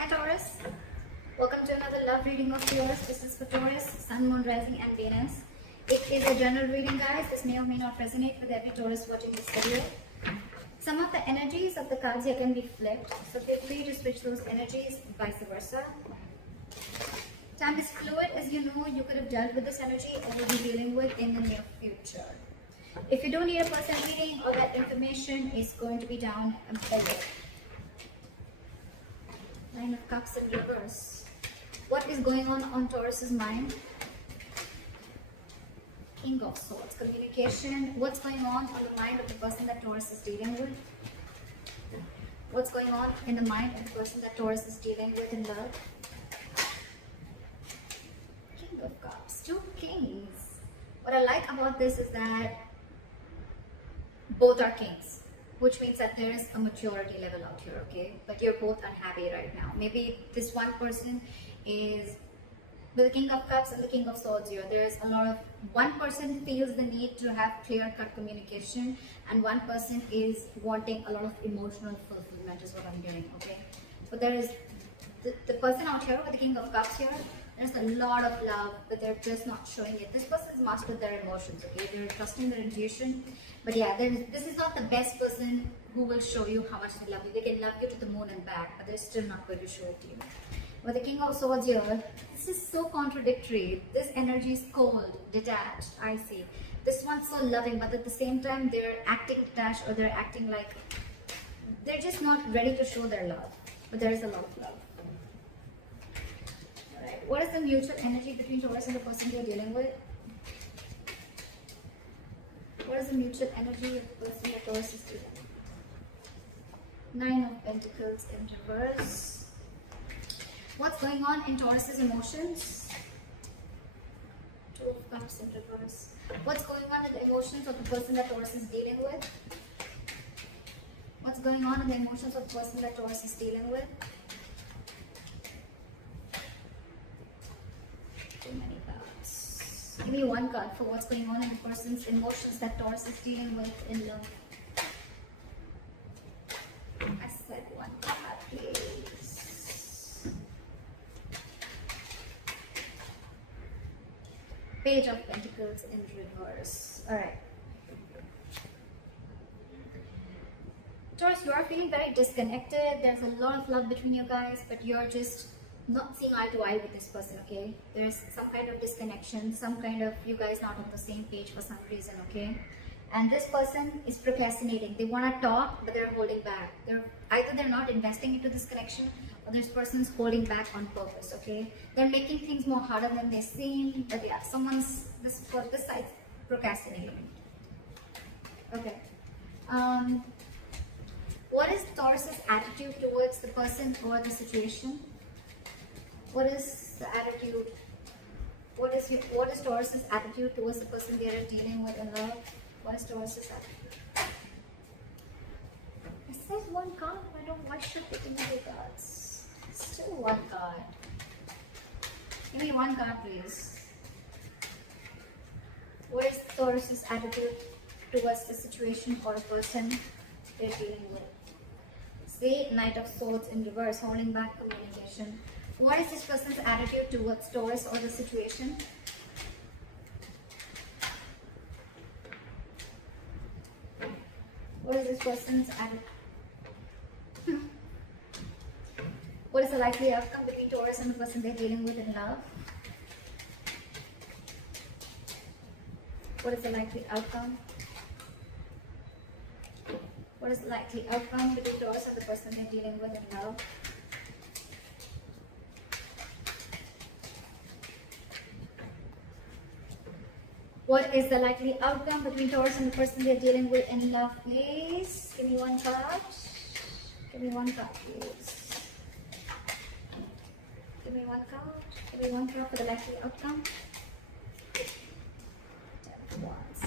Hi Taurus, welcome to another love reading of yours. This is for Taurus, Sun, Moon, Rising and Venus. It is a general reading, guys. This may or may not resonate with every Taurus watching this video. Some of the energies of the cards here can be flipped, so feel free to switch those energies, vice versa. Time is fluid, as you know. You could have dealt with this energy or will be dealing with in the near future. If you don't need a personal reading, all that information is going to be down below. Nine of Cups in reverse. What is going on Taurus's mind? King of Swords. Communication. What's going on the mind of the person that Taurus is dealing with? What's going on in the mind of the person that Taurus is dealing with in love? King of Cups. Two kings. What I like about this is that both are kings, which means that there is a maturity level out here, okay? But you're both unhappy right now. Maybe this one person is with the King of Cups and the King of Swords here. There's a lot of, one person feels the need to have clear-cut communication, and one person is wanting a lot of emotional fulfillment is what I'm hearing, okay? But there is the person out here with the King of Cups here, there's a lot of love, but they're just not showing it. This person has mastered their emotions, okay? They're trusting their intuition. But yeah, this is not the best person who will show you how much they love you. They can love you to the moon and back, but they're still not going to show it to you. With the King of Swords here, this is so contradictory. This energy is cold, detached, I see. This one's so loving, but at the same time, they're acting detached, or they're acting like they're just not ready to show their love. But there is a lot of love. Alright, what is the mutual energy between Taurus and the person you're dealing with? What is the mutual energy of the person that Taurus is dealing with? Nine of Pentacles in reverse. What's going on in Taurus's emotions? Two of Cups in reverse. What's going on in the emotions of the person that Taurus is dealing with? What's going on in the emotions of the person that Taurus is dealing with? Too many cards. Give me one card for what's going on in the person's emotions that Taurus is dealing with in love. I said one card, please. Page of Pentacles in reverse. Alright. Taurus, you are feeling very disconnected. There's a lot of love between you guys, but you're just not seeing eye to eye with this person, okay? There's some kind of disconnection, some kind of you guys not on the same page for some reason, okay? And this person is procrastinating. They want to talk, but they're holding back. Either they're not investing into this connection, or this person's holding back on purpose, okay? They're making things more harder than they seem, but yeah, this side procrastinating. Okay. What is Taurus's attitude towards the person or the situation? What is the attitude? What is Taurus's attitude towards the person they are dealing with in love? What is Taurus's attitude? It says one card. I don't. Why should they give me two cards? Still one card. Give me one card, please. What is Taurus's attitude towards the situation or person they're dealing with? See, Knight of Swords in reverse, holding back communication. What is this person's attitude towards Taurus or the situation? What is this person's attitude? What is the likely outcome between Taurus and the person they're dealing with in love? What is the likely outcome? What is the likely outcome between Taurus and the person they're dealing with in love? What is the likely outcome between Taurus and the person they're dealing with in love, please? Give me one card. Give me one card, please. Give me one card. Give me one card for the likely outcome. 10 of Wands.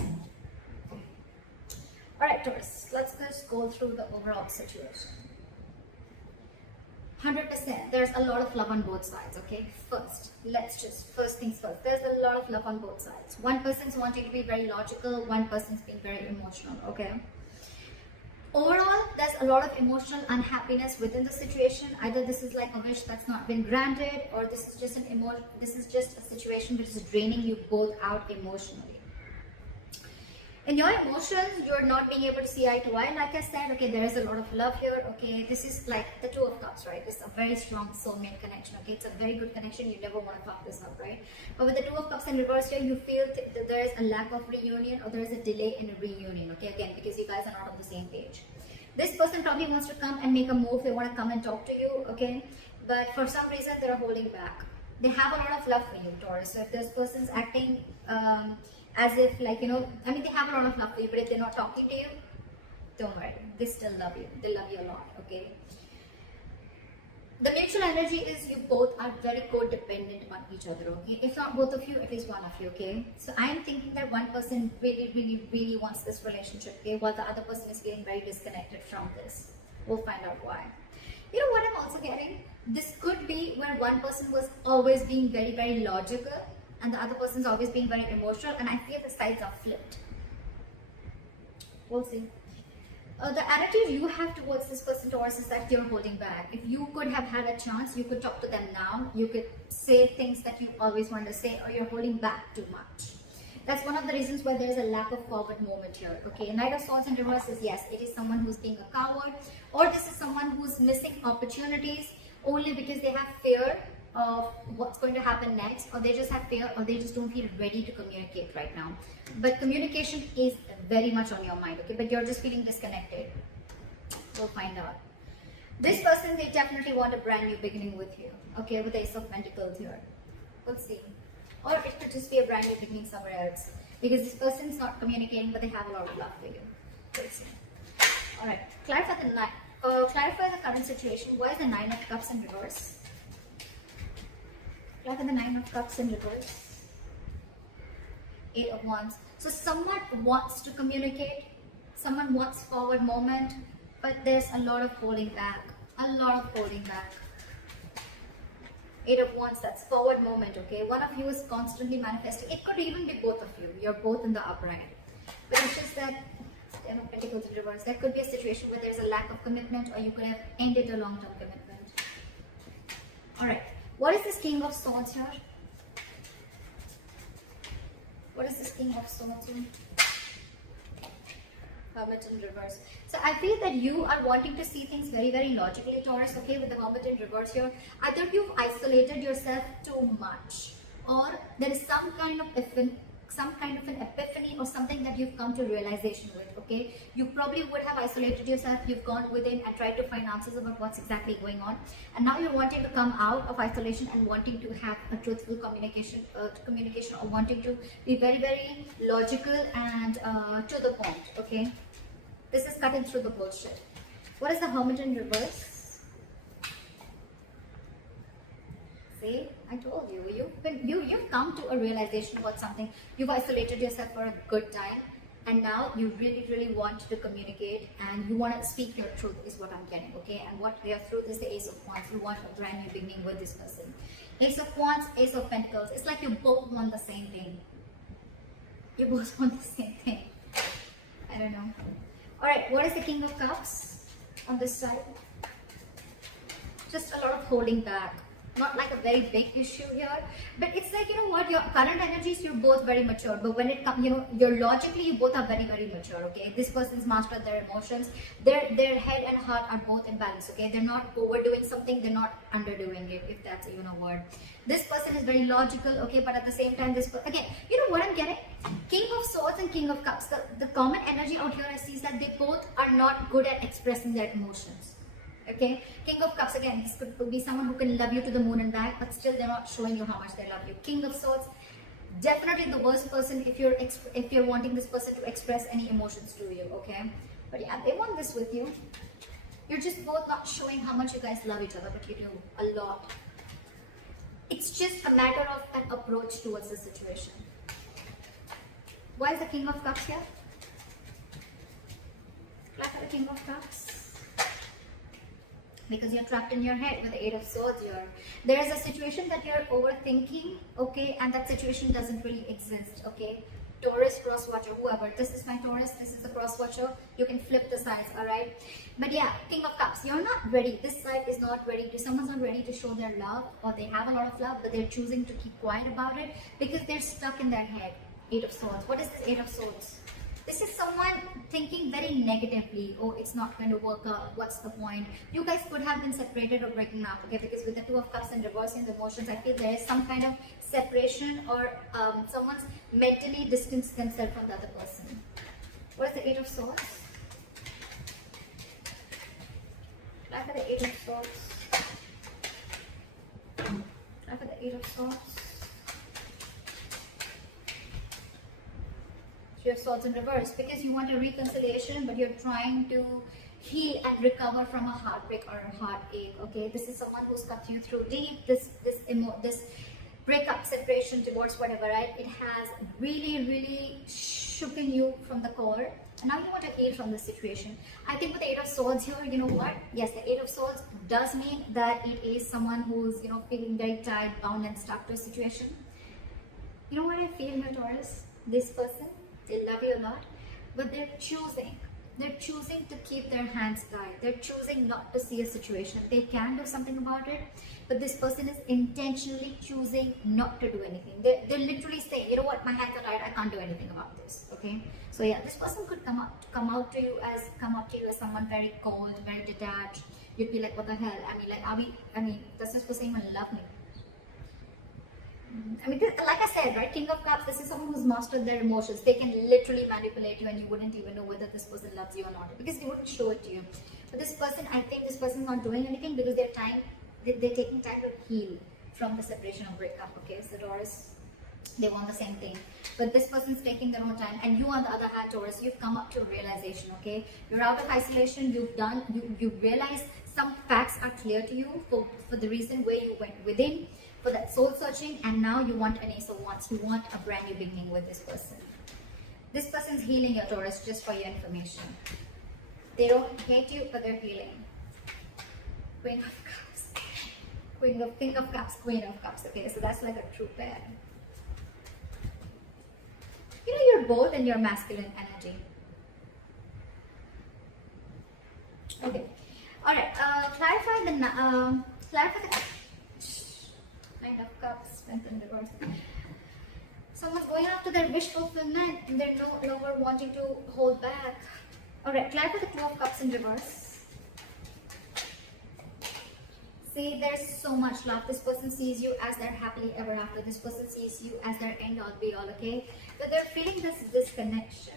Alright, Taurus, let's just go through the overall situation. 100%. There's a lot of love on both sides, okay? First things first. There's a lot of love on both sides. One person's wanting to be very logical, one person's being very emotional, okay? Overall, there's a lot of emotional unhappiness within the situation. Either this is like a wish that's not been granted, or this is just this is just a situation which is draining you both out emotionally. In your emotions, you're not being able to see eye to eye. Like I said, okay, there is a lot of love here. Okay, this is like the Two of Cups, right? It's a very strong soulmate connection. Okay, it's a very good connection. You never want to fuck this up, right? But with the Two of Cups in reverse here, you feel that there is a lack of reunion, or there is a delay in a reunion. Okay, again, because you guys are not on the same page. This person probably wants to come and make a move. They want to come and talk to you. Okay, but for some reason they are holding back. They have a lot of love for you, Taurus. So if this person's acting as if, like, you know, I mean, they have a lot of love for you, but if they're not talking to you, don't worry, they still love you. They love you a lot. Okay, the mutual energy is you both are very codependent on each other. Okay, if not both of you, at least one of you. Okay, so I am thinking that one person really wants this relationship, okay, while the other person is feeling very disconnected from this. We'll find out why. You know what I'm also getting? This could be where one person was always being very logical, and the other person's always being very emotional, and I feel the sides are flipped. We'll see. The attitude you have towards this person, Taurus, is that you're holding back. If you could have had a chance, you could talk to them now. You could say things that you always wanted to say, or you're holding back too much. That's one of the reasons why there is a lack of forward movement here. Okay, Knight of Swords in reverse is, yes, it is someone who's being a coward, or this is someone who's missing opportunities only because they have fear of what's going to happen next, or they just have fear, or they just don't feel ready to communicate right now. But communication is very much on your mind, okay, but you're just feeling disconnected. We'll find out. This person, they definitely want a brand new beginning with you, okay, with the Ace of Pentacles here. We'll see. Or it could just be a brand new beginning somewhere else, because this person's not communicating, but they have a lot of love for you. We'll see. Alright, clarify the current situation. Why is the Nine of Cups in reverse? Clarify the Nine of Cups in reverse. Eight of Wands. So someone wants to communicate, someone wants forward movement, but there's a lot of holding back. A lot of holding back. Eight of Wands, that's forward movement, okay? One of you is constantly manifesting. It could even be both of you. You're both in the upright. But it's just that, Ten of Pentacles in reverse, there could be a situation where there's a lack of commitment, or you could have ended a long-term commitment. Alright, what is this King of Swords here? What is this King of Swords here? Hermit in reverse. So I feel that you are wanting to see things very logically, Taurus, okay, with the Hermit in reverse here. Either you've isolated yourself too much, or there is some kind of an epiphany or something that you've come to realization with, okay? You probably would have isolated yourself, you've gone within and tried to find answers about what's exactly going on, and now you're wanting to come out of isolation and wanting to have a truthful communication, or wanting to be very logical and to the point, okay? This is cutting through the bullshit. What is the Hermit in reverse? See, I told you, you've come to a realization about something. You've isolated yourself for a good time, and now you really want to communicate, and you want to speak your truth, is what I'm getting, okay? And what your truth is the Ace of Wands. You want a brand new beginning with this person. Ace of Wands, Ace of Pentacles. It's like you both want the same thing. You both want the same thing. I don't know. Alright, what is the King of Cups on this side? Just a lot of holding back. Not like a very big issue here, but it's like, you know what, your current energies, you're both very mature, but when it comes, you know, you're logically, you both are very mature, okay? This person's mastered their emotions, their head and heart are both in balance, okay? They're not overdoing something, they're not underdoing it, if that's even a word. This person is very logical, okay, but at the same time, again, you know what I'm getting? King of Swords and King of Cups, the common energy out here I see is that they both are not good at expressing their emotions. Okay, King of Cups, again, this could be someone who can love you to the moon and back, but still they're not showing you how much they love you. King of Swords, definitely the worst person if you're wanting this person to express any emotions to you, okay? But yeah, they want this with you. You're just both not showing how much you guys love each other, but you do a lot. It's just a matter of an approach towards the situation. Why is the King of Cups here? Clap for the King of Cups. Because you're trapped in your head with the Eight of Swords here. There is a situation that you're overthinking, okay, and that situation doesn't really exist, okay. Taurus cross watcher, whoever. This is my Taurus, this is the cross watcher. You can flip the sides, alright? But yeah, King of Cups, you're not ready. This side is not ready. Someone's not ready to show their love, or they have a lot of love, but they're choosing to keep quiet about it because they're stuck in their head. Eight of Swords. What is this Eight of Swords? This is someone thinking very negatively. Oh, it's not going to work out. What's the point? You guys could have been separated or breaking up, okay? Because with the Two of Cups and reversing the emotions, I feel there is some kind of separation, or someone's mentally distanced themselves from the other person. What is the Eight of Swords? Try for the Eight of Swords. Try for the Eight of Swords. Three of Swords in reverse, because you want a reconciliation, but you're trying to heal and recover from a heartbreak or a heartache. Okay, this is someone who's cut you through deep. This breakup, separation, divorce, whatever, right? It has really shooken you from the core, and now you want to heal from this situation. I think with the Eight of Swords here, you know what? Yes, the Eight of Swords does mean that it is someone who's, you know, feeling very tied, bound, and stuck to a situation. You know what I feel here, Taurus? This person, they love you a lot, but they're choosing to keep their hands tied. They're choosing not to see a situation. They can do something about it, but this person is intentionally choosing not to do anything. They're literally saying, you know what, my hands are tied, I can't do anything about this. Okay, so yeah, this person could come up to you as someone very cold, very detached. You'd be like, what the hell? I mean, does this person even love me? I mean, like I said, right, King of Cups, this is someone who's mastered their emotions. They can literally manipulate you, and you wouldn't even know whether this person loves you or not, because they wouldn't show it to you. But this person, I think this person is not doing anything because they're taking time to heal from the separation or breakup. Okay, so Taurus, they want the same thing, but this person's taking their own time. And you, on the other hand, Taurus, you've come up to a realization. Okay, you're out of isolation. You realize some facts are clear to you for the reason where you went within, for that soul searching, and now you want an Ace of Wands. You want a brand new beginning with this person. This person's healing your Taurus, just for your information. They don't hate you, but they're healing. Queen of Cups. King of Cups, Queen of Cups. Okay, so that's like a true pair. You know, you're both in your masculine energy. Okay. Alright, clarify the Knight of Cups, Strength in reverse. Someone's going after their wish fulfillment, and they're no longer wanting to hold back. Alright, clarify the Two of Cups in reverse. See, there's so much love. This person sees you as their happily ever after. This person sees you as their end all be all, okay? But they're feeling this disconnection.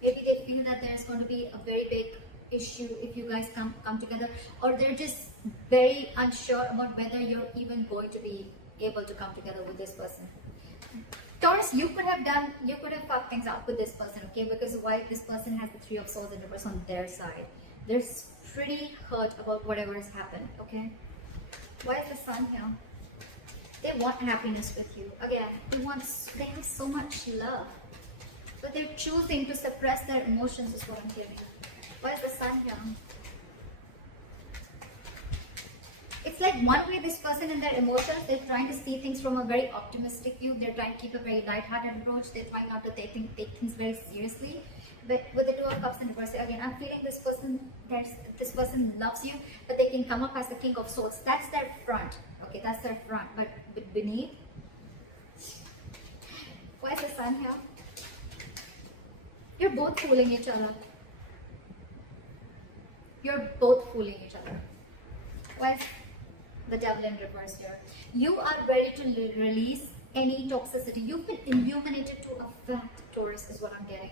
Maybe they feel that there's going to be a very big issue if you guys come together, or they're just very unsure about whether you're even going to be able to come together with this person. Taurus, you could have fucked things up with this person, okay? Because why? This person has the Three of Swords in reverse on their side. They're pretty hurt about whatever has happened, okay? Why is the Sun here? They want happiness with you. Again, they have so much love, but they're choosing to suppress their emotions, is what I'm hearing. Why is the Sun here? It's like one way this person in their emotions, they're trying to see things from a very optimistic view. They're trying to keep a very light-hearted approach. They're trying not to take things very seriously. But with the Two of Cups in reverse, again, I'm feeling this person loves you, but they can come up as the King of Swords. That's their front. Okay, that's their front. But beneath, why is the Sun here? You're both fooling each other. You're both fooling each other. Why is the Devil in reverse here? You are ready to release any toxicity. You've been illuminated to a fact, Taurus, is what I'm getting.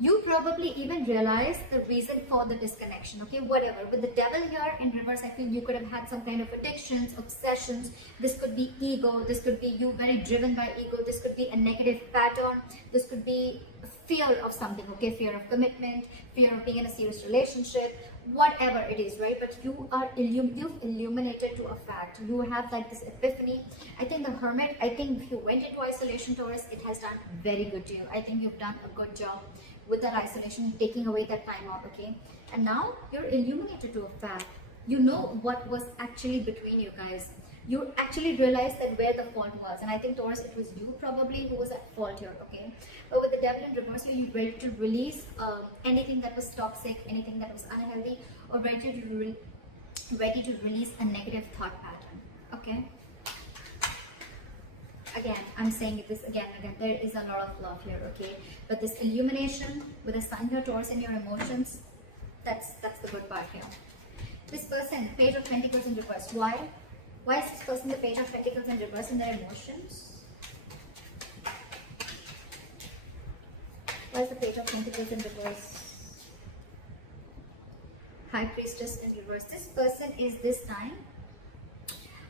You probably even realize the reason for the disconnection, okay? Whatever. With the Devil here in reverse, I feel you could have had some kind of addictions, obsessions. This could be ego. This could be you very driven by ego. This could be a negative pattern. This could be fear of something, okay? Fear of commitment, fear of being in a serious relationship, whatever it is, right? But you've illuminated to a fact. You have like this epiphany. I think the Hermit, I think if you went into isolation, Taurus, it has done very good to you. I think you've done a good job with that isolation, taking away that time out, okay? And now you're illuminated to a fact. You know what was actually between you guys. you actually realize that where the fault was. And I think Taurus, it was you probably who was at fault here, okay? But with the devil in reverse here, you're ready to release anything that was toxic, anything that was unhealthy, or ready to release a negative thought pattern, okay? Again, I'm saying this again and again, there is a lot of love here, okay? But this illumination with the sun here, Taurus, in your emotions, that's the good part here. This person, Page of Pentacles in reverse. Why? Why is this person the Page of Pentacles in reverse in their emotions? Why is the Page of Pentacles in reverse? High Priestess in reverse. This person is this time.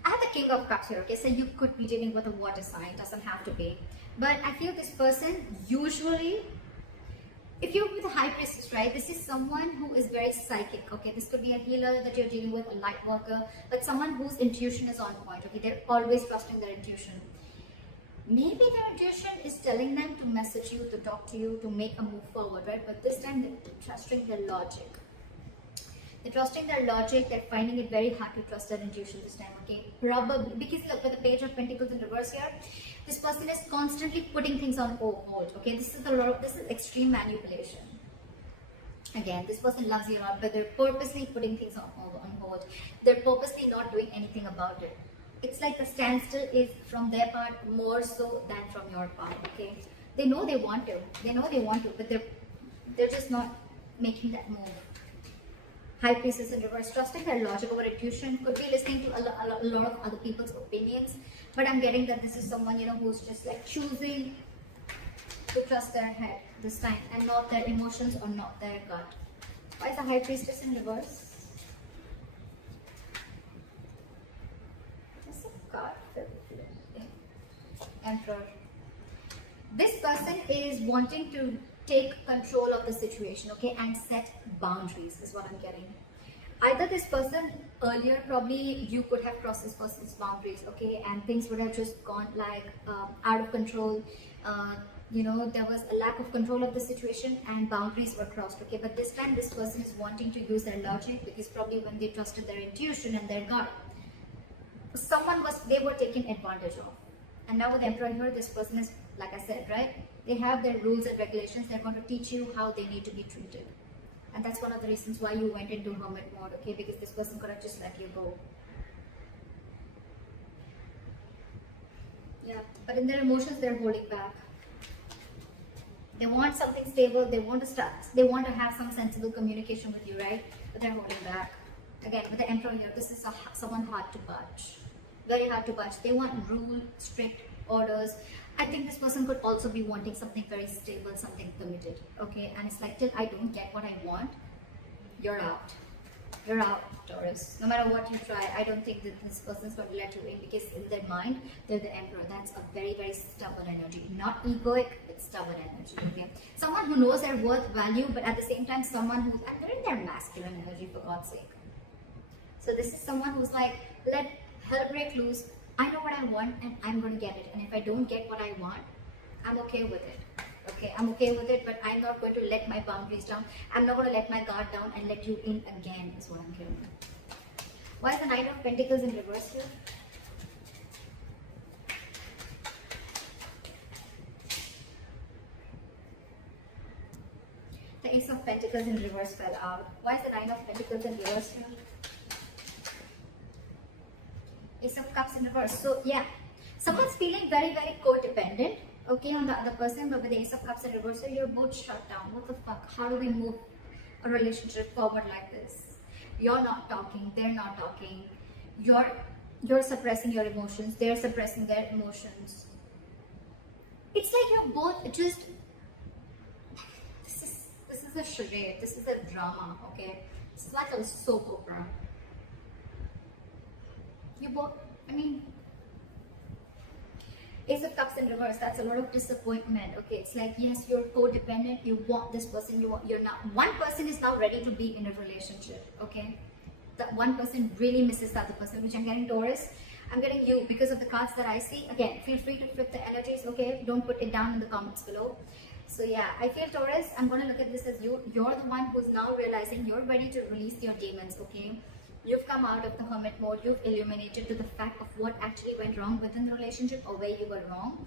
I have the King of Cups here, okay? So you could be dealing with a water sign, doesn't have to be. But I feel this person usually, if you're with a High Priestess, right, this is someone who is very psychic, okay? This could be a healer that you're dealing with, a light worker, but someone whose intuition is on point, okay? They're always trusting their intuition. Maybe their intuition is telling them to message you, to talk to you, to make a move forward, right? But this time they're trusting their logic. They're trusting their logic, they're finding it very hard to trust their intuition this time, okay? Probably, because look, with the Page of Pentacles in reverse here, this person is constantly putting things on hold, okay? This is extreme manipulation. Again, this person loves you a lot, but they're purposely putting things on hold. They're purposely not doing anything about it. It's like the standstill is from their part more so than from your part, okay? They know they want to, but they're just not making that move. High Priestess in reverse, trusting their logic over intuition, could be listening to a lot of other people's opinions, but I'm getting that this is someone, you know, who's just like choosing to trust their head this time and not their emotions or not their gut. Why is the High Priestess in reverse? Just a card. Emperor. This person is wanting to take control of the situation, okay, and set boundaries is what I'm getting. Either this person earlier, probably you could have crossed this person's boundaries, okay, and things would have just gone like out of control. You know, there was a lack of control of the situation and boundaries were crossed, okay? But this time this person is wanting to use their logic, because probably when they trusted their intuition and their gut, they were taken advantage of. And now with the Emperor here, this person is, like I said, right? They have their rules and regulations. They're going to teach you how they need to be treated. And that's one of the reasons why you went into hermit mode, okay? Because this person could have just let you go. Yeah, but in their emotions, they're holding back. They want something stable. They want to start. They want to have some sensible communication with you, right? But they're holding back. Again, with the Emperor here, this is someone hard to budge. Very hard to budge. They want rule, strict orders. I think this person could also be wanting something very stable, something committed, okay? And it's like, till I don't get what I want, you're out. You're out, Taurus. No matter what you try, I don't think that this person's going to let you in, because in their mind, they're the Emperor. That's a very, very stubborn energy. Not egoic, but stubborn energy, okay? Someone who knows their worth, value, but at the same time, someone who's, and they're in their masculine energy, for God's sake. So this is someone who's like, let hell break loose. I know what I want and I'm going to get it. And if I don't get what I want, I'm okay with it. Okay, I'm okay with it, but I'm not going to let my boundaries down. I'm not going to let my guard down and let you in again, is what I'm hearing. Why is the Knight of Pentacles in reverse here? The Ace of Pentacles in reverse fell out. Why is the Nine of Pentacles in reverse here? Ace of Cups in reverse. So yeah, someone's feeling very, very codependent, okay, on the other person, but with the Ace of Cups in reverse, so you're both shut down. What the fuck? How do we move a relationship forward like this? You're not talking, they're not talking. You're suppressing your emotions, they're suppressing their emotions. It's like you're both just, this is a charade, this is a drama, okay? This is like a soap opera. You both, I mean, Ace of Cups in reverse, that's a lot of disappointment, okay? It's like, yes, you're codependent, you want this person, you're not. One person is now ready to be in a relationship, okay? That one person really misses the other person, which I'm getting Taurus. I'm getting you because of the cards that I see. Again, feel free to flip the energies, okay? Don't put it down in the comments below. So yeah, I feel Taurus, I'm going to look at this as you're the one who's now realizing you're ready to release your demons, okay? You've come out of the hermit mode. You've illuminated to the fact of what actually went wrong within the relationship or where you were wrong.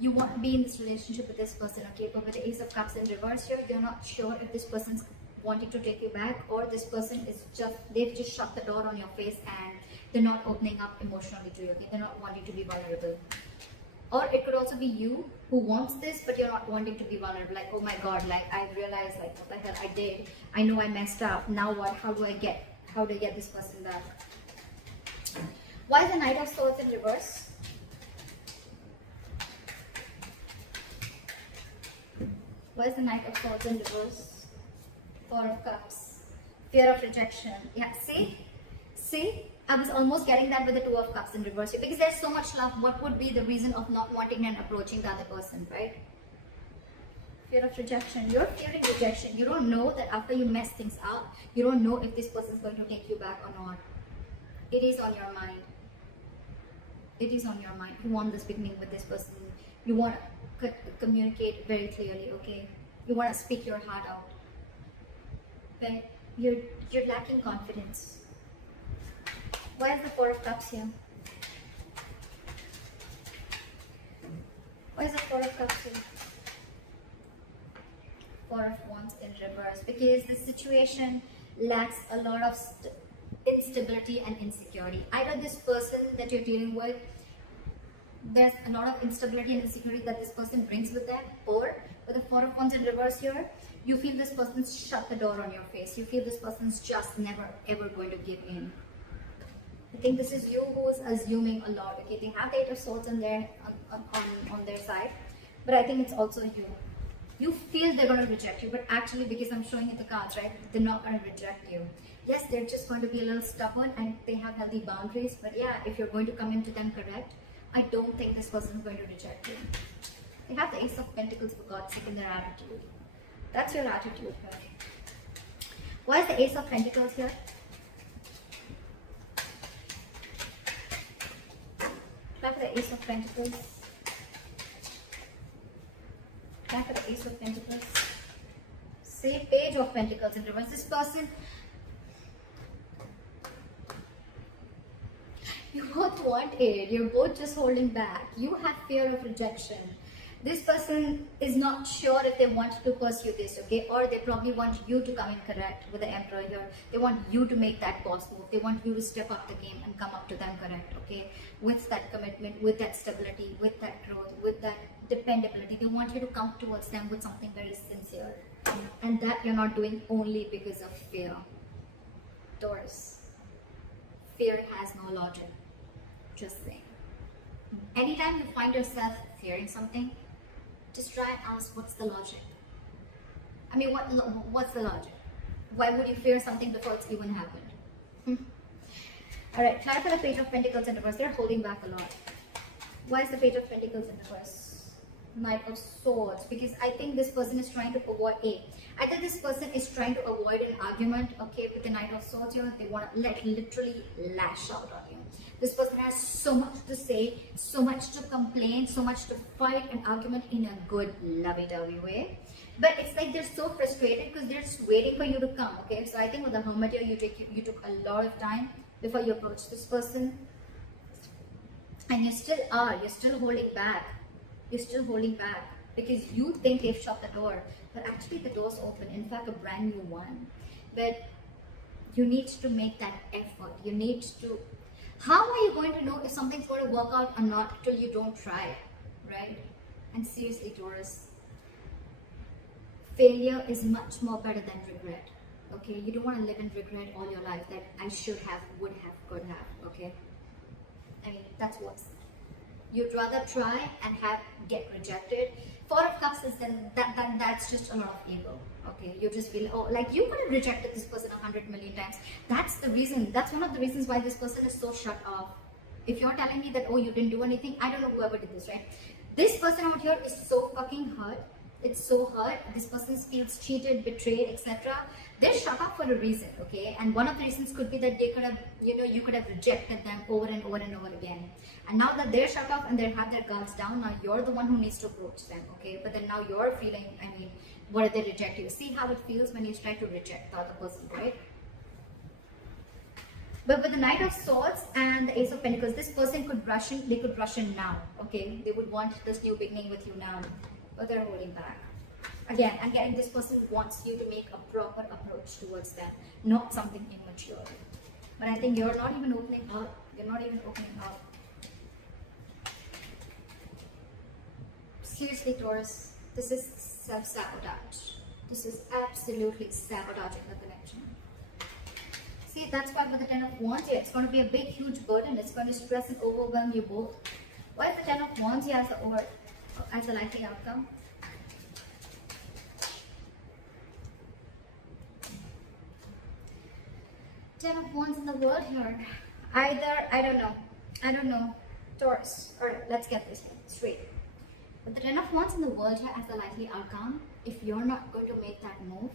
You want to be in this relationship with this person, okay? But with the Ace of Cups in reverse here, you're not sure if this person's wanting to take you back, or this person is just, they've just shut the door on your face and they're not opening up emotionally to you, okay? They're not wanting to be vulnerable. Or it could also be you who wants this, but you're not wanting to be vulnerable. Like, oh my God, like I realized like what the hell I did. I know I messed up. Now what? How do I get this person back? Why is the Knight of Swords in reverse? Why is the Knight of Swords in reverse? Four of Cups. Fear of rejection. Yeah, see? See? I was almost getting that with the Two of Cups in reverse. Because there's so much love. What would be the reason of not wanting and approaching the other person, right? Fear of rejection. You're fearing rejection. You don't know that after you mess things up, you don't know if this person is going to take you back or not. It is on your mind. It is on your mind. You want this beginning with this person. You want to communicate very clearly, okay? You want to speak your heart out. But you're lacking confidence. Why is the Four of Cups here? Why is the Four of Cups here? Four of Wands in reverse. Because the situation lacks a lot of instability and insecurity. Either this person that you're dealing with, there's a lot of instability and insecurity that this person brings with them, or with the Four of Wands in reverse here, you feel this person's shut the door on your face. You feel this person's just never ever going to give in. I think this is you who is assuming a lot. Okay, they have the Eight of Swords on their side, but I think it's also you. You feel they're going to reject you, but actually, because I'm showing you the cards, right, they're not going to reject you. Yes, they're just going to be a little stubborn and they have healthy boundaries, but yeah, if you're going to come into them correct, I don't think this person is going to reject you. They have the Ace of Pentacles, for God's sake, in their attitude. That's your attitude, right? Why is the Ace of Pentacles here? Back for the Ace of Pentacles. Back for the Ace of Pentacles. Say Page of Pentacles in reverse. This person, you both want it. You're both just holding back. You have fear of rejection. This person is not sure if they want to pursue this, okay? Or they probably want you to come in correct with the Emperor here. They want you to make that boss move. They want you to step up the game and come up to them correct, okay? With that commitment, with that stability, with that growth, with that dependability. They want you to come towards them with something very sincere. And that you're not doing only because of fear. Taurus. Fear has no logic. Just saying. Anytime you find yourself fearing something, just try and ask, what's the logic? I mean, what's the logic? Why would you fear something before it's even happened? Alright, try for the Page of Pentacles in reverse. They're holding back a lot. Why is the Page of Pentacles in reverse? Knight of Swords. Because I think this person is trying to avoid either this person is trying to avoid an argument, okay, with the Knight of Swords here. They want to literally lash out on you. This person has so much to say, so much to complain, so much to fight an argument in a good, lovey-dovey way. But it's like they're so frustrated because they're just waiting for you to come, okay? So I think with the Hermit here, you took a lot of time before you approached this person. And you still are. You're still holding back. You're still holding back because you think they've shut the door. But actually the door's open. In fact, a brand new one. But you need to make that effort. You need to... How are you going to know if something's going to work out or not till you don't try, right? And seriously, Taurus, failure is much more better than regret, okay? You don't want to live in regret all your life that I should have, would have, could have, okay? I mean, that's worse. You'd rather try and get rejected. Four of Cups is then that's just a lot of ego. Okay, you just feel, oh, like you could have rejected this person 100 million times. That's the reason. That's one of the reasons why this person is so shut off. If you're telling me that, oh, you didn't do anything, I don't know whoever did this, right? This person out here is so fucking hurt. It's so hurt. This person feels cheated, betrayed, etc. They're shut off for a reason, okay? And one of the reasons could be that they could have, you could have rejected them over and over and over again. And now that they're shut off and they have their guards down, now you're the one who needs to approach them, okay? But then now you're feeling, I mean, what if they reject you? See how it feels when you try to reject the other person, right? But with the Knight of Swords and the Ace of Pentacles, this person could rush in. They could rush in now. Okay, they would want this new beginning with you now, but they're holding back. Again, I'm getting this person wants you to make a proper approach towards them, not something immature. But I think you're not even opening up. You're not even opening up. Seriously, Taurus, this is self-sabotage. This is absolutely sabotaging the connection. See, that's why with the Ten of Wands here, it's going to be a big, huge burden. It's going to stress and overwhelm you both. Why is the Ten of Wands here as a likely outcome? Ten of Wands in the world here. Either, I don't know, Taurus. Alright, let's get this straight. But the Ten of Wands in the world here as a likely outcome, if you're not going to make that move,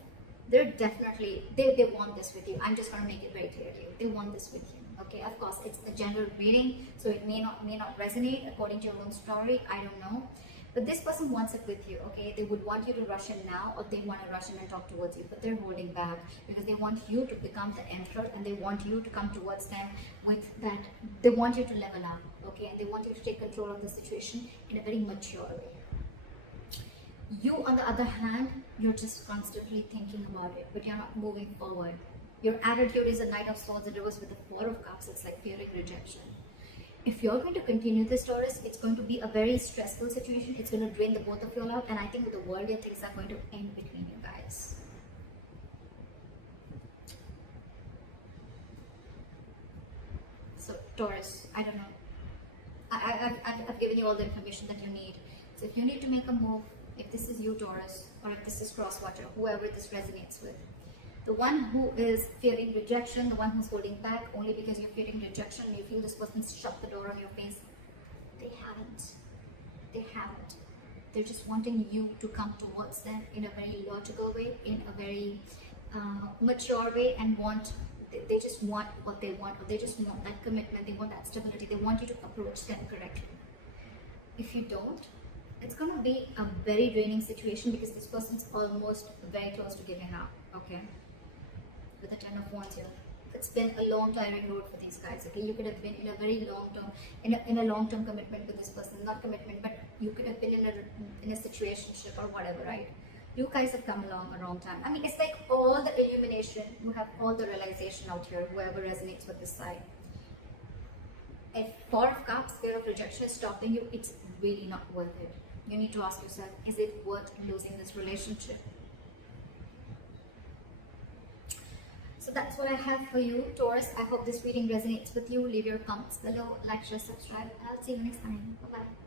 they're definitely, they want this with you. I'm just going to make it very clear to you. They want this with you. Okay, of course, it's a general reading, so it may not resonate according to your own story. I don't know. But this person wants it with you, okay? They would want you to rush in now, or they want to rush in and talk towards you, but they're holding back because they want you to become the emperor, and they want you to come towards them with that. They want you to level up, okay? And they want you to take control of the situation in a very mature way. You, on the other hand, you're just constantly thinking about it, but you're not moving forward. Your attitude is a Knight of Swords, and it was with the Four of Cups. It's like fearing rejection. If you're going to continue this, Taurus, it's going to be a very stressful situation. It's going to drain the both of you out, and I think with the world, things are going to end between you guys. So, Taurus, I don't know. I've given you all the information that you need. So, if you need to make a move, if this is you, Taurus, or if this is crosswatcher, whoever this resonates with, the one who is fearing rejection, the one who's holding back only because you're fearing rejection, you feel this person's shut the door on your face, they haven't. They haven't. They're just wanting you to come towards them in a very logical way, in a very mature way, and they just want what they want, or they just want that commitment, they want that stability, they want you to approach them correctly. If you don't, it's going to be a very draining situation because this person's almost very close to giving up, okay? With the Ten of Wands here. It's been a long, tiring road for these guys, okay? You could have been in a very long-term, in a long-term commitment with this person. Not commitment, but you could have been in a situationship or whatever, right? You guys have come along a wrong time. I mean, it's like all the illumination, you have all the realization out here, whoever resonates with this side. If Four of Cups, fear of rejection is stopping you, it's really not worth it. You need to ask yourself, is it worth losing this relationship? So that's what I have for you, Taurus. I hope this reading resonates with you. Leave your comments below, like, share, subscribe, and I'll see you next time. Bye-bye.